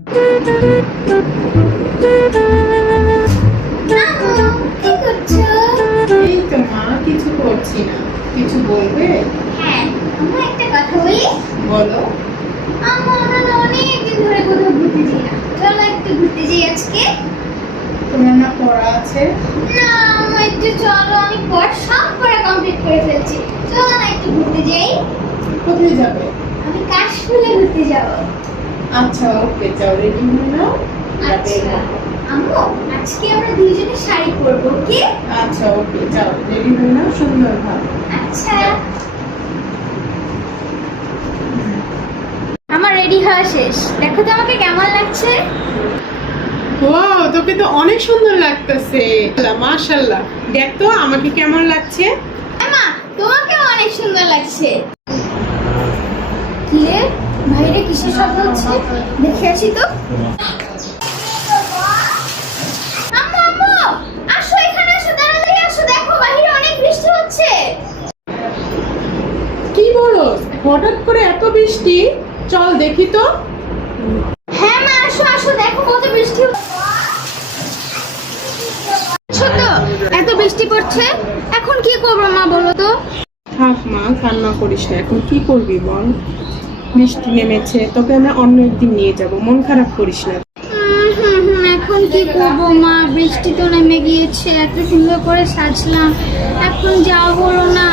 এই তো মা, কিছু করছি না। কিছু বলবে? হ্যাঁ, আমরা একটা কথা বলি। বলো। আমরা অনেকদিন ধরে কোথাও ঘুরতে যাই না, চলো একটু ঘুরতে যাই আজকে। তোমার না পড়া আছে? না, আমার একটু চলো, আমি সব পড়া কমপ্লিট করে ফেলছি। চলো না একটু ঘুরতে যাই। কোথায় যাবে? আমি কাশফুলে ঘুরতে যাবো। আচ্ছা, ওকে, যাও, রেডি হয়ে নাও। আচ্ছা আম্মু, আজকে আমরা দুইজনে শাড়ি পরবো, ওকে? আচ্ছা, ওকে, যাও, রেডি হয়ে নাও সুন্দর ভাবে। আচ্ছা, আমার রেডি হওয়া শেষ। দেখো তো আমাকে কেমন লাগছে। ওয়াও, তোকে তো অনেক সুন্দর লাগতেছে। মাশাআল্লাহ, দেখ তো আমাকে কেমন লাগছে। মা, তোমাকেও অনেক সুন্দর লাগছে। কি রে, বাইরে কিসের শব্দ হচ্ছে? দেখে আসি তো। আম্মু, আম্মু, আসো এখানে, আসো, তাড়াতাড়ি আসো, দেখো বাইরে অনেক বৃষ্টি হচ্ছে। কি বলো, হঠাৎ করে এত বৃষ্টি? চল দেখি তো। হ্যাঁ মা, আসো আসো, দেখো কত বৃষ্টি হচ্ছে। ছোট, এত বৃষ্টি পড়ছে, এখন কি করবো মা বলো তো? থাক মা, কান্না করিস না। এখন কি করবি বল? বৃষ্টি নেমেছে, তোকে আমরা অন্য একদিন নিয়ে যাব, মন খারাপ করিস না। এখন কি করবো মা, বৃষ্টি তো নেমে গিয়েছে, এত সুন্দর করে সাজলাম, এখন যাওয়া হলো না।